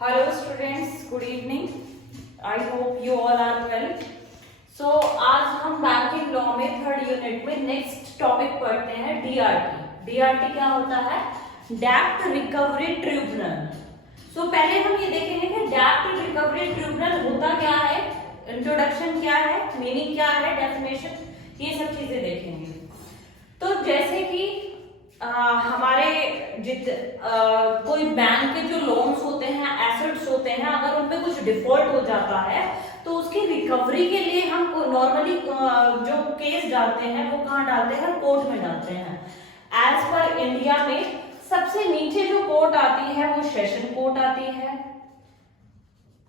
Hello students, good evening. I hope you all are well. So आज हम banking law में third unit में next topic पढ़ते हैं डीआरटी। डीआरटी क्या होता है? डेब्ट रिकवरी ट्रिब्यूनल। सो पहले हम ये देखेंगे कि डेब्ट रिकवरी ट्रिब्यूनल होता क्या है, इंट्रोडक्शन क्या है, मीनिंग क्या है, डेफिनेशन, ये सब चीजें देखेंगे। तो जैसे कि हमारे कोई बैंक के जो लोन्स होते हैं, एसेट्स होते हैं, अगर उनपे कुछ डिफॉल्ट हो जाता है तो उसकी रिकवरी के लिए हम नॉर्मली जो केस डालते हैं वो कहाँ डालते हैं? कोर्ट में डालते हैं। एज पर इंडिया में सबसे नीचे जो कोर्ट आती है वो सेशन कोर्ट आती है,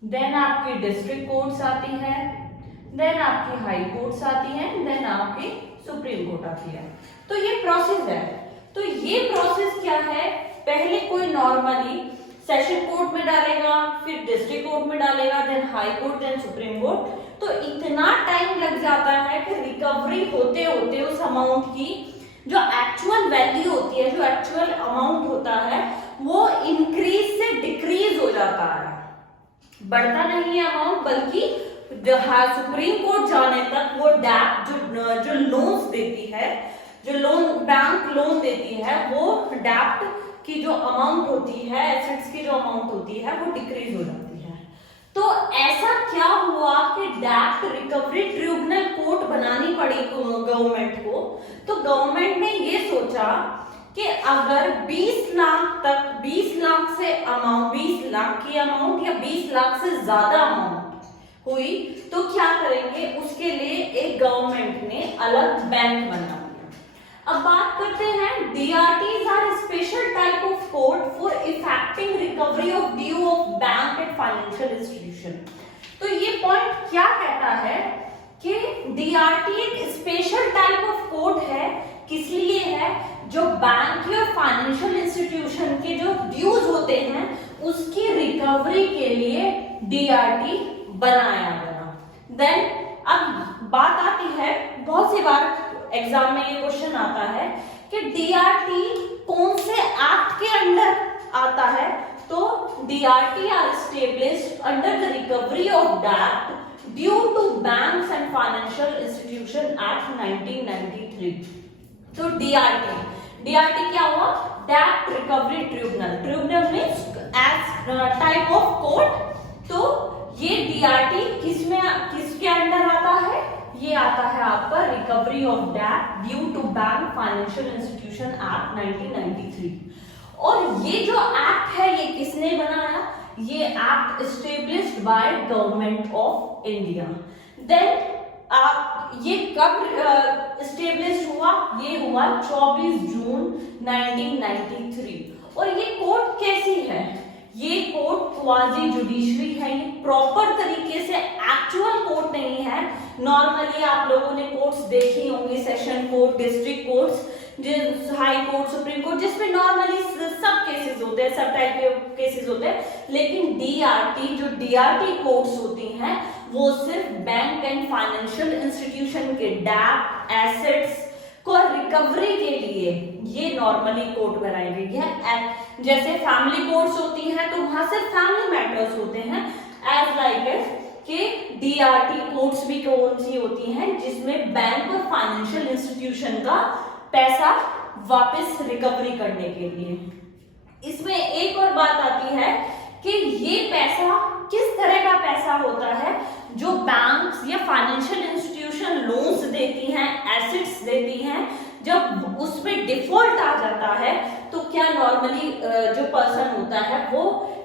देन आपकी डिस्ट्रिक्ट कोर्ट्स आती है, देन आपकी हाई कोर्ट्स आती है, देन आपकी सुप्रीम कोर्ट आती है। तो ये प्रोसेस है। तो ये प्रोसेस क्या है? पहले कोई नॉर्मली सेशन कोर्ट में डालेगा, फिर डिस्ट्रिक्ट कोर्ट में डालेगा, then high court, then supreme court. तो इतना टाइम लग जाता है कि रिकवरी होते होते उस अमाउंट की जो एक्चुअल वैल्यू होती है, जो एक्चुअल अमाउंट होता है, वो इंक्रीज से डिक्रीज हो जाता है। बढ़ता नहीं है अमाउंट, बल्कि सुप्रीम कोर्ट जाने तक वो डेब्ट जो लोन्स देती है, जो लोन बैंक लोन देती है, वो डेब्ट की जो अमाउंट होती है, एसेट्स की जो अमाउंट होती है, वो डिक्रीज हो जाती है। तो ऐसा क्या हुआ कि डेब्ट रिकवरी ट्रिब्यूनल कोर्ट बनानी पड़ी गवर्नमेंट को। तो गवर्नमेंट ने ये सोचा कि अगर 20 लाख तक, 20 लाख से अमाउंट, 20 लाख की अमाउंट या 20 लाख से ज्यादा अमाउंट हुई तो क्या करेंगे, उसके लिए एक गवर्नमेंट ने अलग बैंक बना दिया। अब बात करते हैं, DRTs are special type of court for effecting recovery of due of bank and financial institution. तो ये पॉइंट क्या कहता है कि डीआरटी एक स्पेशल टाइप ऑफ कोर्ट है। किस लिए है? जो बैंक और फाइनेंशियल इंस्टीट्यूशन के जो ड्यूज होते हैं उसकी रिकवरी के लिए डीआरटी बनाया गया। देन अब बात आती है, बहुत सी बार एग्जाम में ये क्वेश्चन आता है कि डीआरटी कौन से एक्ट के अंडर आता है। तो DRT are established under the recovery of डेब्ट due to banks and financial institution act 1993। तो डीआरटी क्या हुआ? डेब्ट recovery tribunal. Tribunal means as type of court. तो ये डीआरटी किसके अंडर आता है? ये आता है आपका रिकवरी ऑफ डेब्ट due to bank financial institution act 1993। और ये जो एक्ट है, ये किसने बनाया? ये act established by government of India. Then ये कब एस्टेब्लिश्ड हुआ? ये हुआ 24 जून 1993। और ये कोर्ट कैसी है? ये कोर्ट क्वाजी जुडिशरी है। ये प्रॉपर तरीके से एक्चुअल कोर्ट नहीं है। नॉर्मली आप लोगों ने कोर्ट्स देखी होंगी, session court, district courts, high court, supreme court, जिसमें नॉर्मली सब केसेस होते हैं, सब टाइप के केसेस होते हैं। लेकिन डीआरटी, जो डीआरटी कोर्ट्स होती हैं, वो सिर्फ बैंक एंड फाइनेंशियल इंस्टीट्यूशन के डेब्ट, एसेट्स को रिकवरी के लिए ये नॉर्मली कोर्ट बनाई गई है। जैसे फैमिली कोर्ट्स होती हैं तो वहां सिर्फ फैमिली मैटर्स होते हैं। एज लाइक कि डीआरटी कोर्ट्स भी कौन सी होती हैं? जिसमें बैंक और फाइनेंशियल इंस्टीट्यूशन का पैसा वापस रिकवरी करने के लिए। इसमें एक और बात आती है कि ये पैसा किस तरह का पैसा होता है? जो बैंक्स या फाइनेंशियल इंस्टीट्यूशन लोन्स देती हैं, एसेट्स देती हैं, जब उसमें डिफॉल्ट आ जाता है तो क्या नॉर्मली जो पर्सन होता है वो,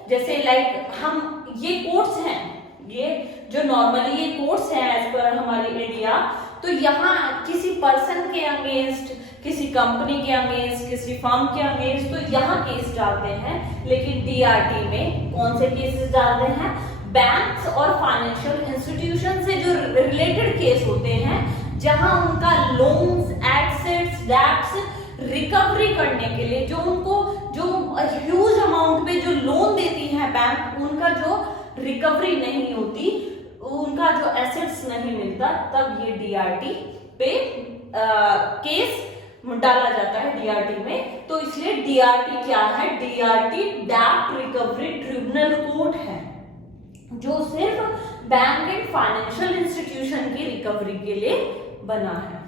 जैसे लाइक हम ये कोर्ट्स हैं, ये जो नॉर्मली ये कोर्ट्स हैं एज पर हमारी इंडिया, तो यहाँ किसी पर्सन के अगेंस्ट, किसी कंपनी के अगेंस्ट, किसी फर्म के अगेंस्ट तो यहाँ केस डालते हैं। लेकिन डीआरटी में कौन से केसेस डालते हैं? बैंक्स और फाइनेंशियल इंस्टीट्यूशन से जो रिलेटेड केस होते हैं, जहां उनका लोन्स, एसेट्स, डेब्ट्स रिकवरी करने के लिए, जो उनको जो ह्यूज अमाउंट पे जो लोन देती है बैंक, उनका जो रिकवरी नहीं होती, उनका जो एसेट्स नहीं मिलता, तब ये डीआरटी पे केस डाला जाता है डीआरटी में। तो इसलिए डीआरटी क्या है? डीआरटी डेब्ट recovery tribunal court bank and financial institution की रिकवरी के लिए बना है।